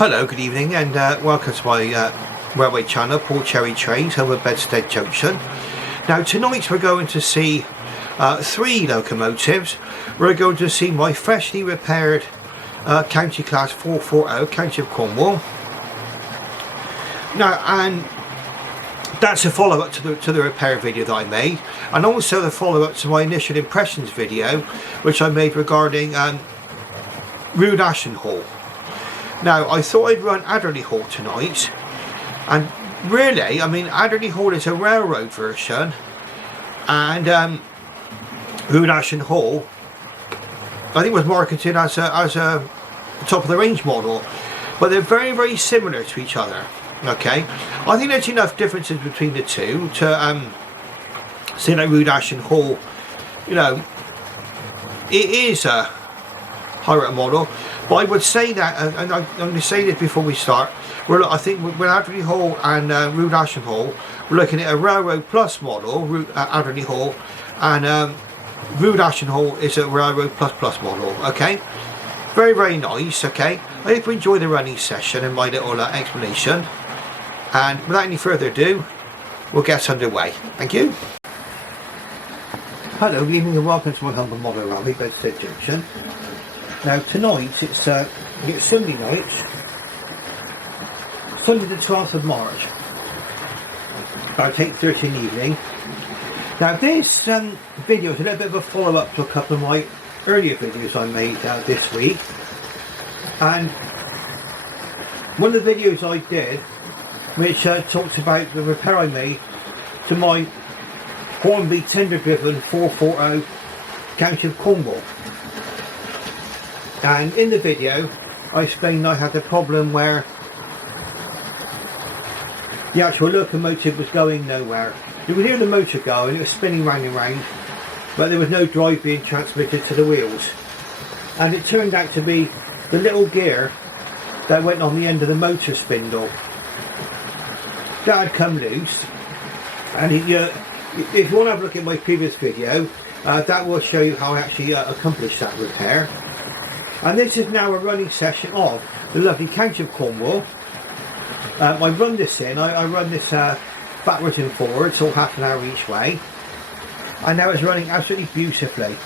Hello, good evening, and welcome to my railway channel, Paul Cherry Trains, home of Bedstead Junction. Now tonight we're going to see 3 locomotives. We're going to see my freshly repaired County Class 440, County of Cornwall. Now, and that's a follow-up to the repair video that I made, and also the follow-up to my initial impressions video, which I made regarding Rood Ashton Hall. Now, I thought I'd run Adderley Hall tonight, and really, I mean, Adderley Hall is a railroad version, and Rood Ashton Hall, I think, was marketed as a top of the range model, but they're very, very similar to each other. Okay, I think there's enough differences between the two to say that Rood Ashton Hall, you know, it is a higher model. But I would say that, and I'm going to say this before we start, I think with Adderley Hall and Rood Ashton Hall, we're looking at a Railroad Plus model, Adderley Hall, and Rood Ashton Hall is a Railroad Plus model. Okay, very, very nice. Okay, I hope you enjoy the running session and my little explanation. And without any further ado, we'll get underway. Thank you. Hello, good evening, and welcome to my humble model rally, Bedstead Junction. Now tonight it's Sunday night, Sunday the 12th of March, about 8:30 in the evening. Now this video is a little bit of a follow-up to a couple of my earlier videos I made this week, and one of the videos I did, which talks about the repair I made to my Hornby tender-driven 440 County of Cornwall. And in the video I explained I had a problem where the actual locomotive was going nowhere. You could hear the motor go and it was spinning round and round, but there was no drive being transmitted to the wheels. And it turned out to be the little gear that went on the end of the motor spindle that had come loose. And if you want to have a look at my previous video, that will show you how I actually accomplished that repair. And this is now a running session of the lovely County of Cornwall. I run this in, I run this backwards and forwards, so half an hour each way. And now it's running absolutely beautifully.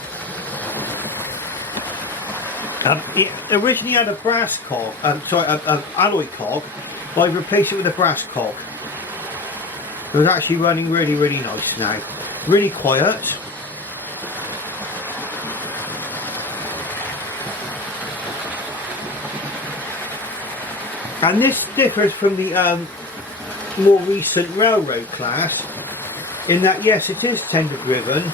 It originally had a brass cog, an alloy cog, but I've replaced it with a brass cog. It was actually running really, really nice now. Really quiet. And this differs from the more recent railroad class in that, yes, it is tender driven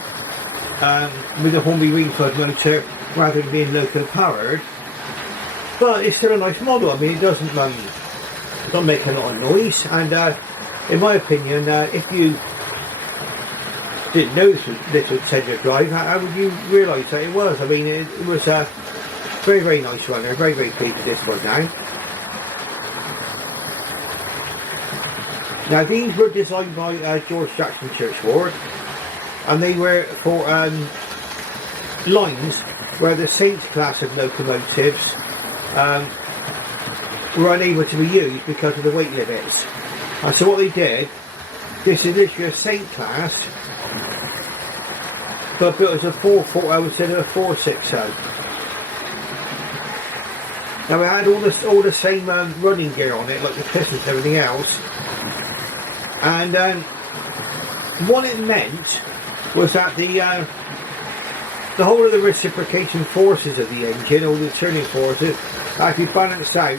with a Hornby Ringford motor rather than being loco powered, but it's still a nice model. I mean, it doesn't make a lot of noise, and in my opinion, if you didn't know this was tender drive, how would you realise that it was? I mean, it was a very, very nice runner. Very, very pleased with this one now. Now these were designed by George Jackson Churchward, and they were for lines where the Saint class of locomotives were unable to be used because of the weight limits. And so what they did, this is literally a Saint class, but built as a 440 instead of a 460. Now it had all the same running gear on it, like the pistons and everything else. And what it meant was that the whole of the reciprocating forces of the engine, all the turning forces, actually balanced out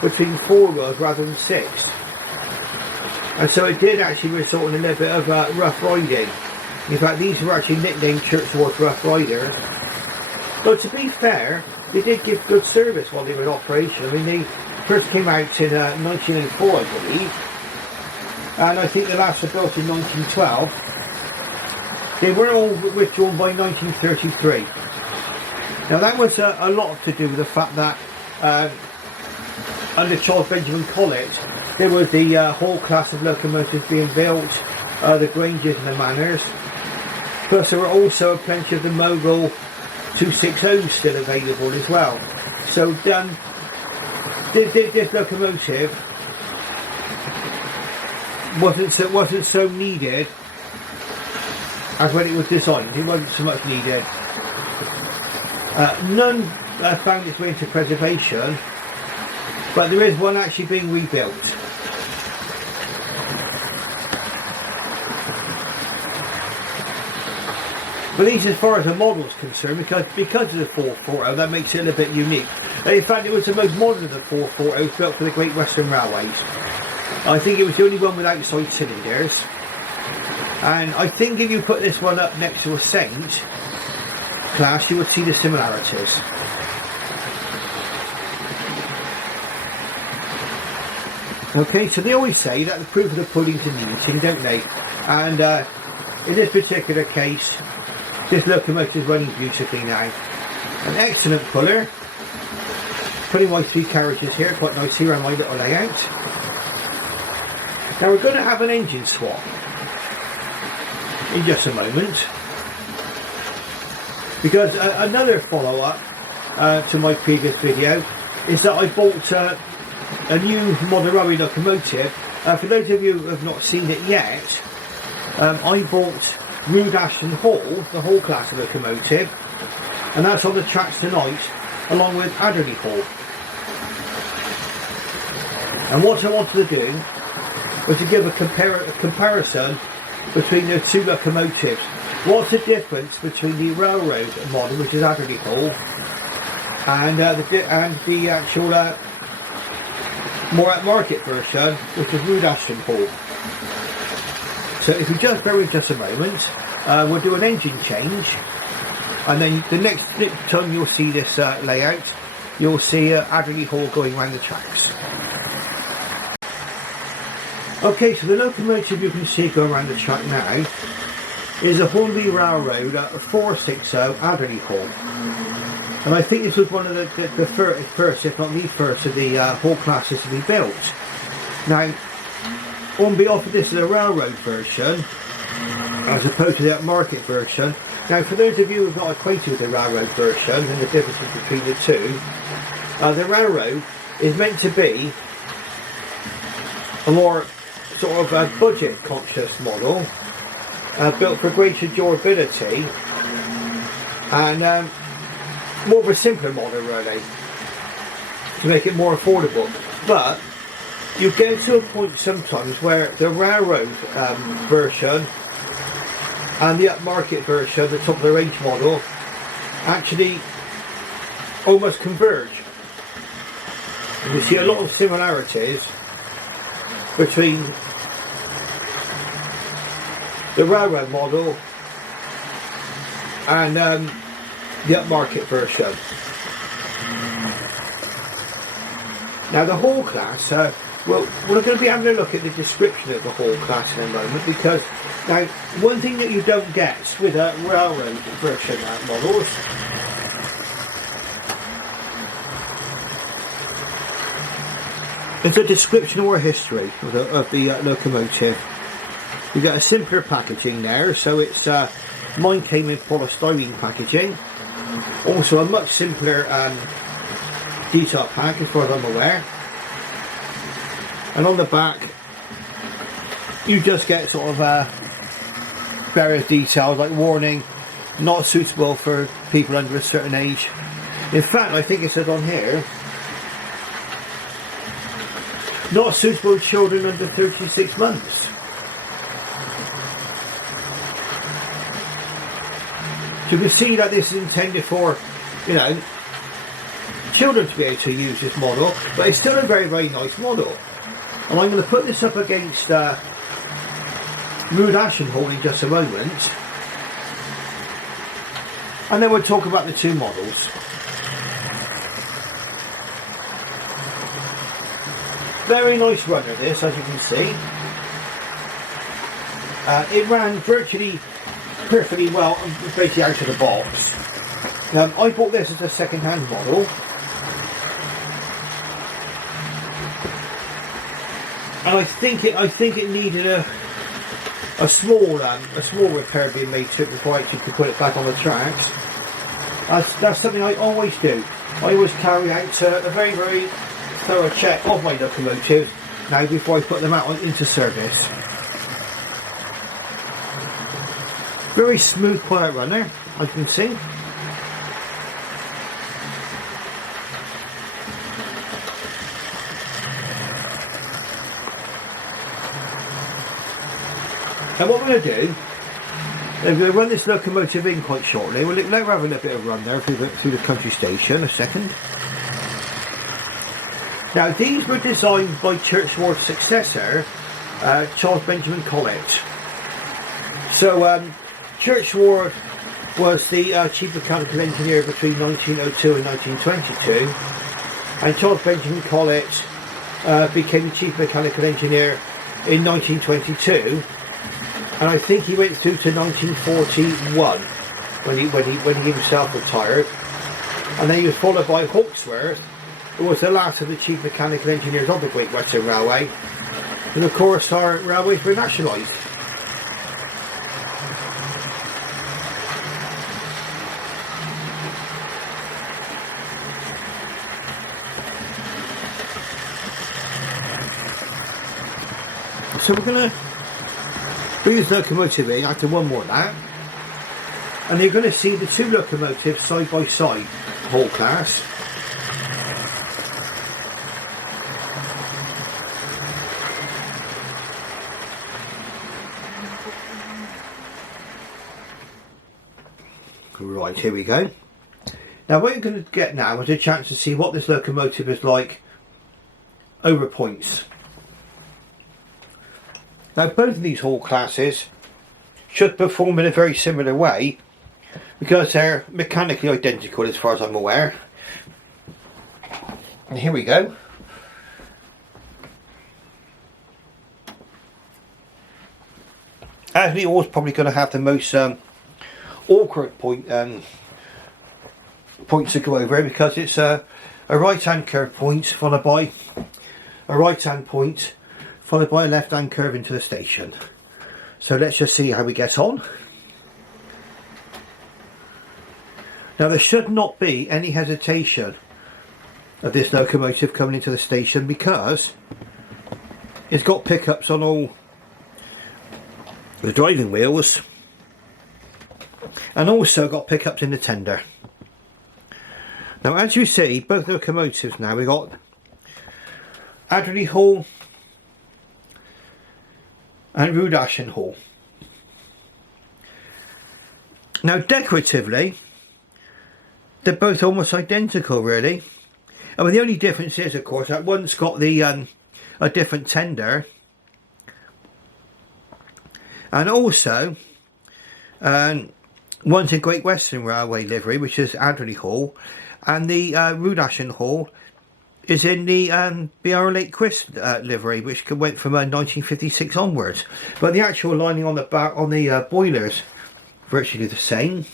between 4 wheels rather than 6. And so it did actually result in a little bit of rough riding. In fact, these were actually nicknamed Churchward's Rough Riders. But to be fair, they did give good service while they were in operation. I mean, they first came out in 1904, I believe. And I think the last were built in 1912. They were all withdrawn by 1933. Now that was a lot to do with the fact that under Charles Benjamin Collett, there was the whole class of locomotives being built, the Grangers and the Manors. Plus there were also plenty of the Mogul 260s still available as well. So this locomotive wasn't so needed as when it was designed. It wasn't so much needed. None found its way into preservation, but there is one actually being rebuilt. But at least as far as the model is concerned, because of the 440, that makes it a little bit unique. And in fact, it was the most modern of the 440s built for the Great Western Railways. I think it was the only one with outside cylinders. And I think if you put this one up next to a Saint class, you would see the similarities. Okay, so they always say that the proof of the pudding's in the eating, don't they? And in this particular case, this locomotive is running beautifully now. An excellent puller. Putting my 3 carriages here quite nicely around my little layout. Now we're going to have an engine swap in just a moment, because another follow-up to my previous video is that I bought a new model railway locomotive. For those of you who have not seen it yet, I bought Rood Ashton Hall, the Hall class of locomotive, and that's on the tracks tonight along with Adderley Hall. And what I wanted to do was to give a comparison between the 2 locomotives. What's the difference between the railroad model, which is Adderley Hall, and the actual more upmarket version, which is Rood Ashton Hall? So if you just bear with just a moment, we'll do an engine change, and then the next time you'll see this layout, you'll see Adderley Hall going around the tracks. Okay, so the locomotive you can see going around the track now is a Hornby Railroad 460 Adderley Hall. And I think this was one of the first, if not the first, of the Hall classes to be built. Now, Hornby offered this as a railroad version, as opposed to the upmarket version. Now, for those of you who are not acquainted with the railroad version and the differences between the two, the railroad is meant to be a more sort of a budget conscious model, built for greater durability, and more of a simpler model really, to make it more affordable. But you get to a point sometimes where the railroad version and the upmarket version, the top of the range model, actually almost converge. And you see a lot of similarities between the railroad model and the upmarket version. Now the Hall class, well, we're going to be having a look at the description of the Hall class in a moment, because now one thing that you don't get with railroad version models is a description or history of the locomotive. You get a simpler packaging there, so it's mine came in polystyrene packaging. Also a much simpler detail pack as far as I'm aware. And on the back you just get sort of various details like warning, not suitable for people under a certain age. In fact, I think it says on here, not suitable for children under 36 months. So you can see that this is intended for, you know, children to be able to use this model, but it's still a very, very nice model. And I'm going to put this up against Rood Ashton Hall in just a moment, and then we'll talk about the 2 models. Very nice runner this, as you can see. It ran virtually perfectly well, basically out of the box. I bought this as a second-hand model, and I think it needed a small repair being made to it before I actually could put it back on the tracks. That's something I always do. I always carry out a very, very thorough check of my locomotive now before I put them out into service. Very smooth, quiet runner, I can see. And what we're going to do, I'm going to run this locomotive in quite shortly. We'll let her have a little bit of run there through the country station, a second. Now these were designed by Churchward's successor, Charles Benjamin Collett. So Churchward was the chief mechanical engineer between 1902 and 1922, and Charles Benjamin Collett became the chief mechanical engineer in 1922. And I think he went through to 1941 when he himself retired. And then he was followed by Hawksworth, who was the last of the chief mechanical engineers of the Great Western Railway. And of course our railways were nationalised. So we're going to bring this locomotive in after one more lap, and you're going to see the two locomotives side by side, whole class. Right, here we go. Now what you're going to get now is a chance to see what this locomotive is like over points. Now both of these hall classes should perform in a very similar way because they're mechanically identical as far as I'm aware. And here we go. Adderley Hall's probably going to have the most awkward points to go over because it's a right hand curve point followed by a right hand point followed by a left hand curve into the station. So let's just see how we get on. Now there should not be any hesitation of this locomotive coming into the station because it's got pickups on all the driving wheels and also got pickups in the tender. Now as you see, both locomotives now, we've got Adderley Hall and Rood Hall. Now decoratively they're both almost identical really. I mean the only difference is of course that one's got the a different tender, and also one's in Great Western Railway livery, which is Adderley Hall, and the Rood Hall is in the BR Lake Quist livery, which went from 1956 onwards. But the actual lining on the back on the boilers virtually the same.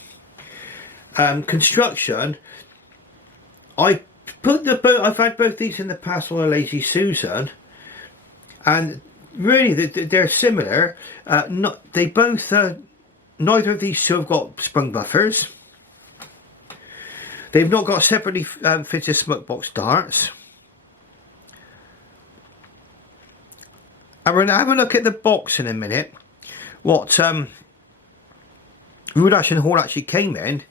Construction, I've had both these in the past on a Lazy Susan, and really they're similar. They both neither of these two have got sprung buffers. They've not got separately fitted smoke box darts. And we're going to have a look at the box in a minute, what Rood Hall actually came in,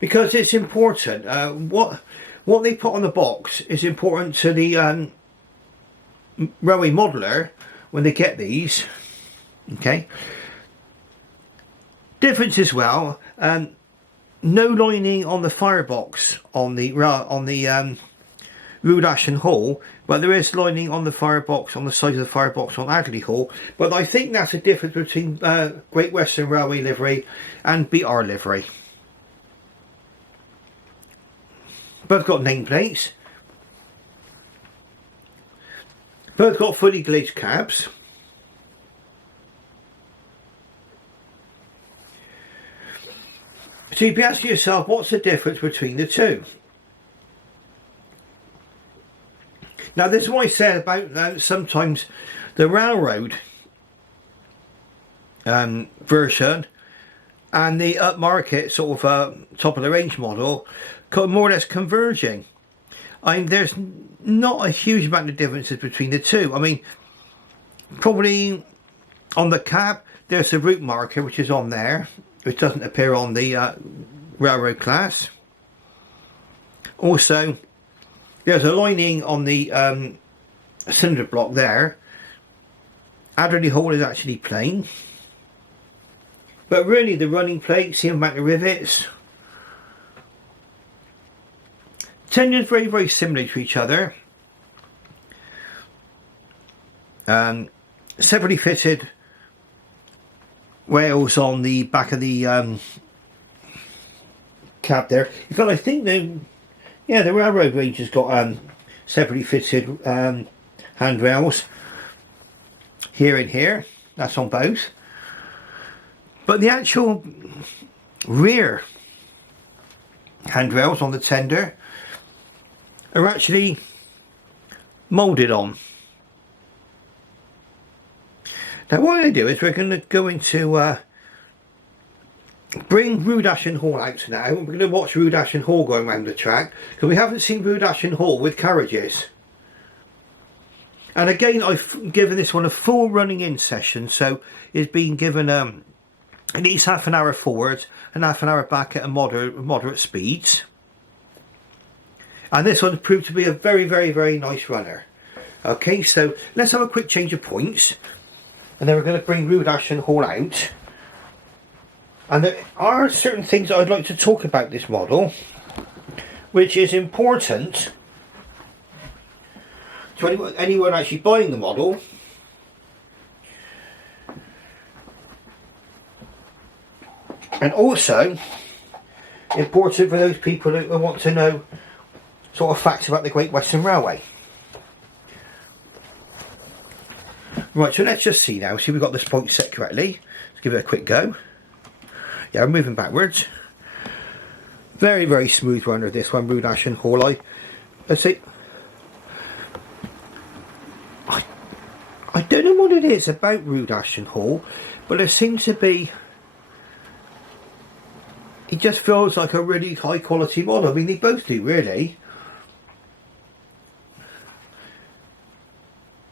because it's important. What they put on the box is important to the railway modeller when they get these. Okay. Difference as well. No lining on the firebox on the Rood Hall, but there is lining on the firebox on the side of the firebox on Adderley Hall. But I think that's the difference between Great Western Railway livery and BR livery. Both got nameplates. Both got fully glazed cabs. So you'd be asking yourself, what's the difference between the two? Now this is what I said about sometimes the railroad version and the upmarket sort of top of the range model more or less converging. There's not a huge amount of differences between the two. I mean, probably on the cab there's the route marker which is on there, which doesn't appear on the railroad class. Also, there's a lining on the cylinder block there. Adderley Hall is actually plain, but really the running plates, the amount of rivets, tension's very, very similar to each other. Separately fitted rails on the back of the cab there. You've got, I think, the railroad range has got separately fitted handrails here and here. That's on both. But the actual rear handrails on the tender are actually moulded on. Now what I'm going to do is we're going to go into bring Rood Ashton Hall out now. We're going to watch Rood Ashton Hall going around the track, because we haven't seen Rood Ashton Hall with carriages. And again, I've given this one a full running in session, so it's been given at least half an hour forward and half an hour back at a moderate speeds. And this one proved to be a very, very, very nice runner. Okay, so let's have a quick change of points, and then we're going to bring Rood Ashton Hall out. And there are certain things that I'd like to talk about this model, which is important to anyone actually buying the model. And also important for those people who want to know sort of facts about the Great Western Railway. Right, so let's just see now. See, we've got this point set correctly. Let's give it a quick go. Yeah, I'm moving backwards. Very, very smooth runner this one, Rood Ashton Hall. Let's see. I don't know what it is about Rood Ashton Hall, but there seems to be, it just feels like a really high quality model. I mean, they both do really.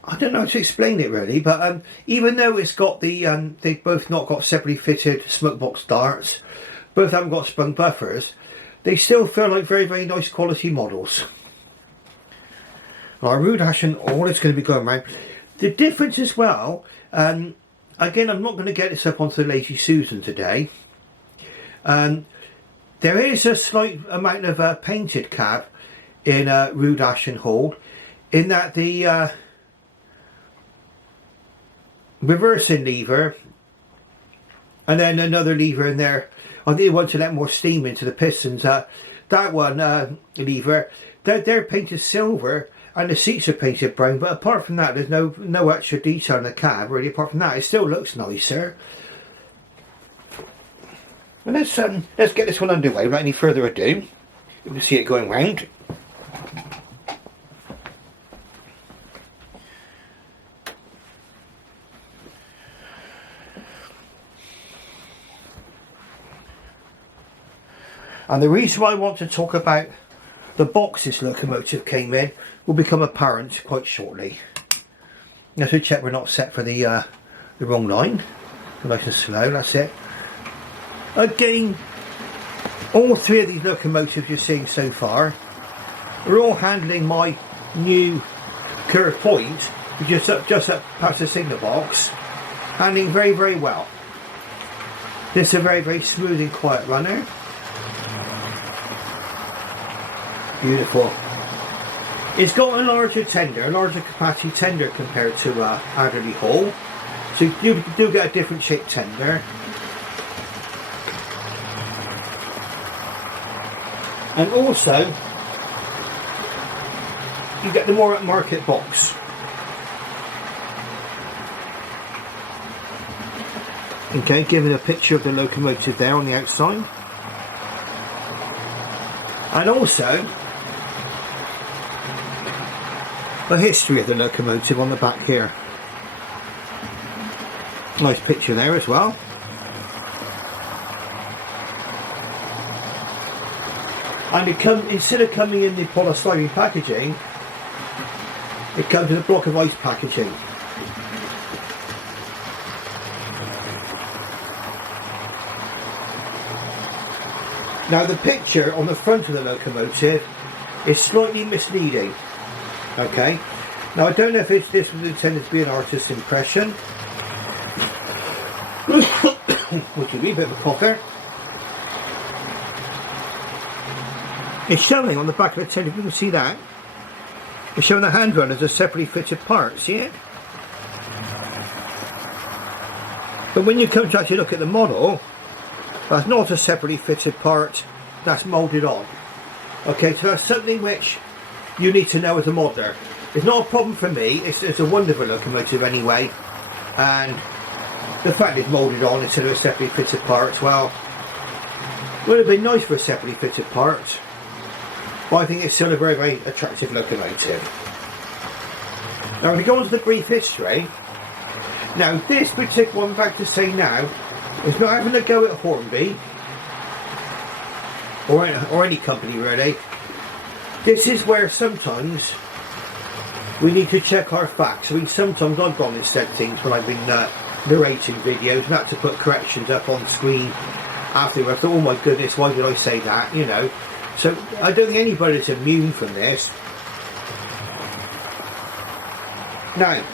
I don't know how to explain it really, but even though it's got the, they've both not got separately fitted smoke box darts, both haven't got sprung buffers, they still feel like very, very nice quality models. Now, Rood Ashton Hall is going to be going around. The difference as well, again, I'm not going to get this up onto the Lazy Susan today. There is a slight amount of painted cab in Rood Ashton Hall, in that the reversing lever and then another lever in there, I think they want to let more steam into the pistons. That one lever, they're painted silver and the seats are painted brown, but apart from that there's no extra detail in the cab really. Apart from that, it still looks nicer. And let's get this one underway without any further ado. You can see it going round. And the reason why I want to talk about the box this locomotive came in will become apparent quite shortly. Now, so check we're not set for the wrong line. Nice and slow, that's it. Again, all three of these locomotives you're seeing so far are all handling my new curve point, which is just up past the signal box, handling very, very well. This is a very, very smooth and quiet runner. Beautiful. It's got a larger tender, a larger capacity tender compared to Adderley Hall, so you do get a different shaped tender. And also, you get the more upmarket box. Okay, giving a picture of the locomotive there on the outside. And also, the history of the locomotive on the back here. Nice picture there as well. And instead of coming in the polystyrene packaging, it comes in a block of ice packaging. Now the picture on the front of the locomotive is slightly misleading. Okay, now I don't know if this was intended to be an artist's impression, which would be a bit of a cougher. It's showing on the back of the tent, if you can see that, it's showing the hand runners as separately fitted parts, see it? But when you come to actually look at the model, that's not a separately fitted part, that's moulded on. Okay, so that's something which you need to know as a modeler. It's not a problem for me, it's a wonderful locomotive anyway, and the fact it's moulded on instead of a separately fitted part, well, would have been nice for a separately fitted part, but I think it's still a very, very attractive locomotive. Now, if we go on to the brief history, now this particular one, I'm back to say now, is not having a go at Hornby, or any company really. This is where sometimes we need to check our facts. I mean, sometimes I've gone and said things when I've been narrating videos and had to put corrections up on screen afterwards. I thought, oh my goodness, why did I say that, you know? So I don't think anybody's immune from this. Now,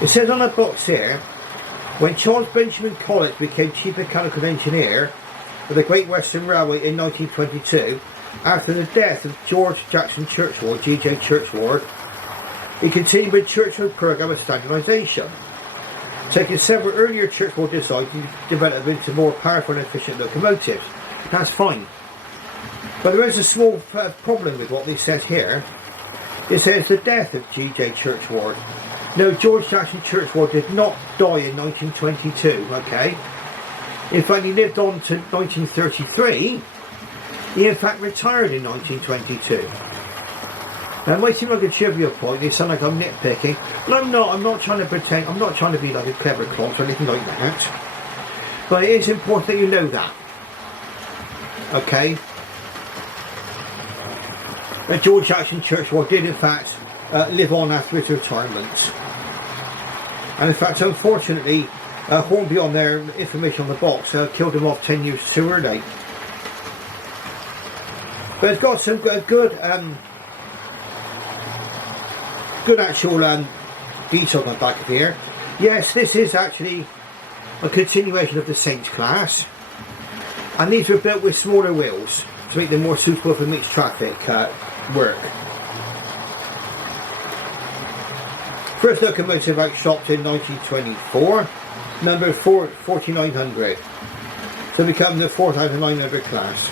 it says on the box here, when Charles Benjamin Collins became Chief Mechanical Engineer for the Great Western Railway in 1922, after the death of George Jackson Churchward, G.J. Churchward, he continued with Churchward's programme of standardisation, taking several earlier Churchward designs to develop into more powerful and efficient locomotives. That's fine. But there is a small problem with what this says here. It says the death of G.J. Churchward. No, George Jackson Churchward did not die in 1922, okay? In fact, he lived on to 1933. He in fact retired in 1922. Now, it might seem like a trivial point, it sounds like I'm nitpicking, but I'm not trying to pretend, I'm not trying to be like a clever clock or anything like that. But it is important that you know that. Okay? And George Jackson Churchward did in fact live on after his retirement. And in fact, unfortunately, Hornby on their information on the box killed him off 10 years too early. But it's got some good actual detail on the back of here. Yes, this is actually a continuation of the Saints class, and these were built with smaller wheels to make them more suitable for mixed traffic work. First locomotive outshopped in 1924, number 4900, so become the 4900 class.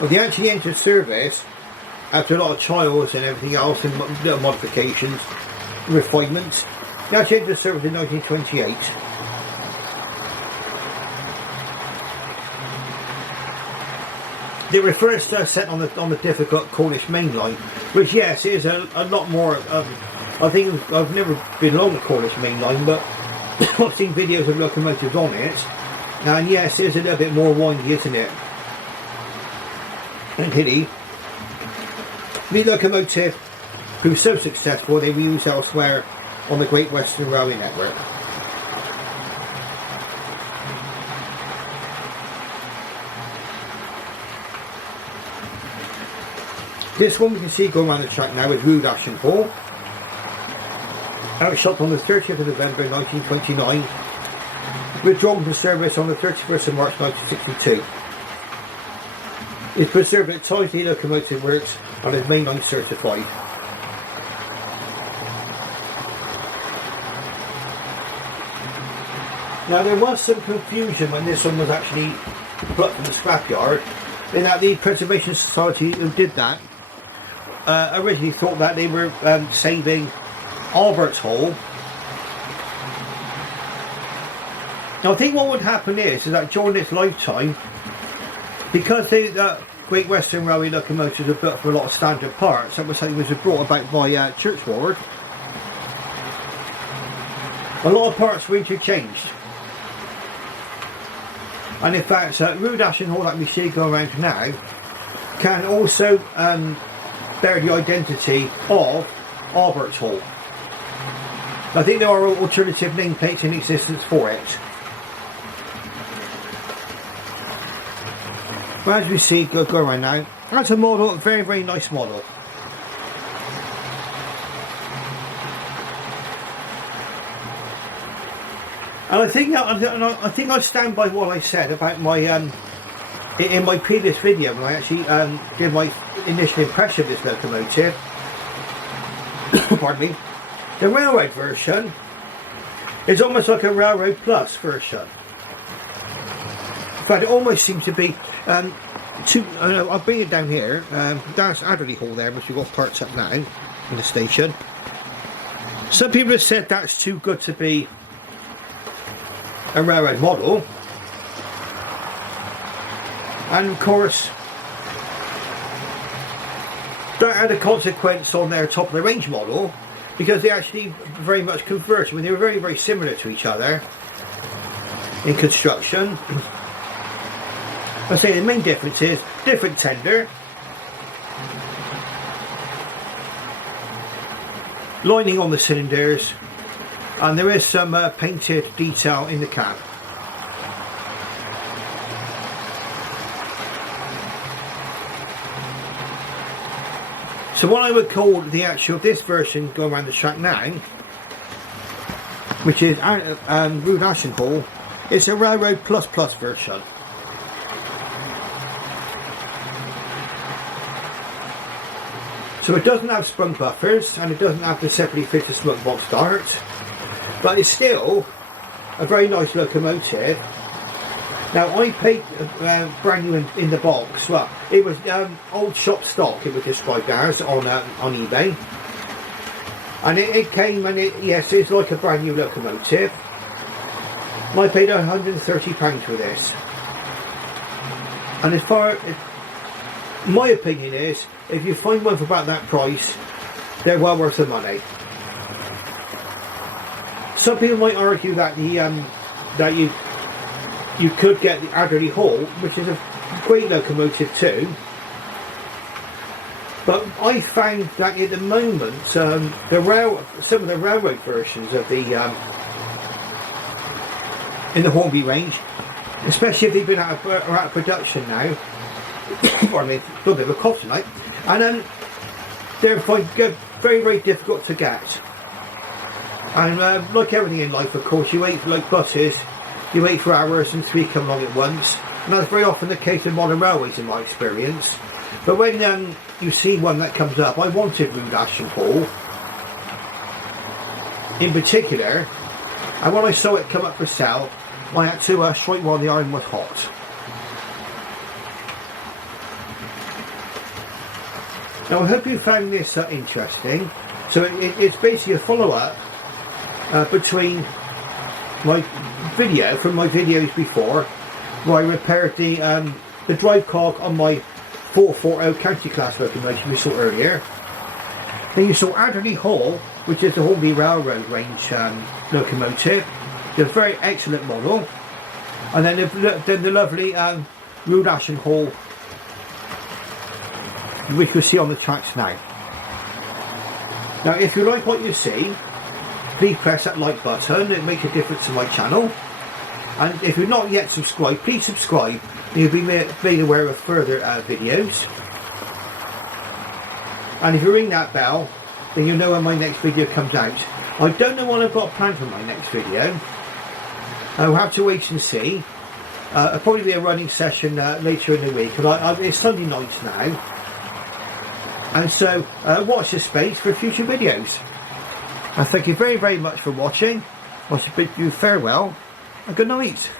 Well, they actually entered service after a lot of trials and everything else and little modifications, refinements. They actually entered service in 1928. They were first set on the difficult Cornish main line, which yes is a lot more. I think I've never been along the Cornish main line, but I've seen videos of locomotives on it, and yes, it is a little bit more windy, isn't it? And hilly. The locomotive proved so successful they were used elsewhere on the Great Western Railway network. This one we can see going around the track now is Rood, Ashton Hall. Outshopped on the 30th of November 1929. Withdrawn from service on the 31st of March 1962. It's preserved at Tisley Locomotive Works and is mainline certified. Now there was some confusion when this one was actually plucked from the scrapyard, in that the Preservation Society who did that originally thought that they were saving Albert's Hall. Now I think what would happen is that during its lifetime, because the Great Western Railway locomotives are built for a lot of standard parts, that was something that was brought about by Churchward. A lot of parts were interchanged. And in fact, Rood Ashton Hall that we see go around now can also bear the identity of Albert's Hall. I think there are alternative nameplates in existence for it. But as we see go around now, that's a model, a very, very nice model. And I think I stand by what I said about my in my previous video when I actually did my initial impression of this locomotive. Pardon me. The railroad version is almost like a Railroad Plus version. In fact, it almost seems to be I'll bring it down here. That's Adderley Hall there, which we've got parts up now in the station. Some people have said that's too good to be a railroad model, and of course that had a consequence on their top of the range model, because they actually very much converged. I mean, they were very, very similar to each other in construction. I say the main difference is different tender, lining on the cylinders, and there is some painted detail in the cab. So what I would call this version going around the track now, which is Rood Ashton Hall, it's a Railroad Plus version. So it doesn't have sprung buffers, and it doesn't have the separately fitted smoke box start, but it's still a very nice locomotive. Now I paid brand new in the box. Well, it was old shop stock, it was described as on eBay, and it came, and yes, it's like a brand new locomotive. And I paid £130 for this, and as far my opinion is, if you find one for about that price, they're well worth the money. Some people might argue that that you could get the Adderley Hall, which is a great locomotive too, but I found that at the moment some of the railroad versions of the in the Hornby range, especially if they've been out of production now. Pardon me, a little bit of a cough tonight, and they're very, very difficult to get. And like everything in life, of course, you wait for, like buses, you wait for hours and three come along at once, and that's very often the case in modern railways in my experience. But when you see one that comes up, I wanted Rood Ashton Hall in particular, and when I saw it come up for sale, I had to strike while the iron was hot. Now I hope you found this interesting. So it's basically a follow-up between my video from my videos before, where I repaired the drive cog on my 440 County class locomotive we saw earlier. Then you saw Adderley Hall, which is the Hornby Railroad range locomotive. It's a very excellent model. And then the lovely Rood Ashton Hall, which we see on the tracks now. Now if you like what you see, please press that like button. It makes a difference to my channel. And if you're not yet subscribed, please subscribe, and you'll be made aware of further videos. And if you ring that bell, then you'll know when my next video comes out. I don't know what I've got planned for my next video. I'll have to wait and see. It'll probably be a running session later in the week, but it's Sunday night now. And so watch this space for future videos. And thank you very, very much for watching. I should bid you farewell and good night.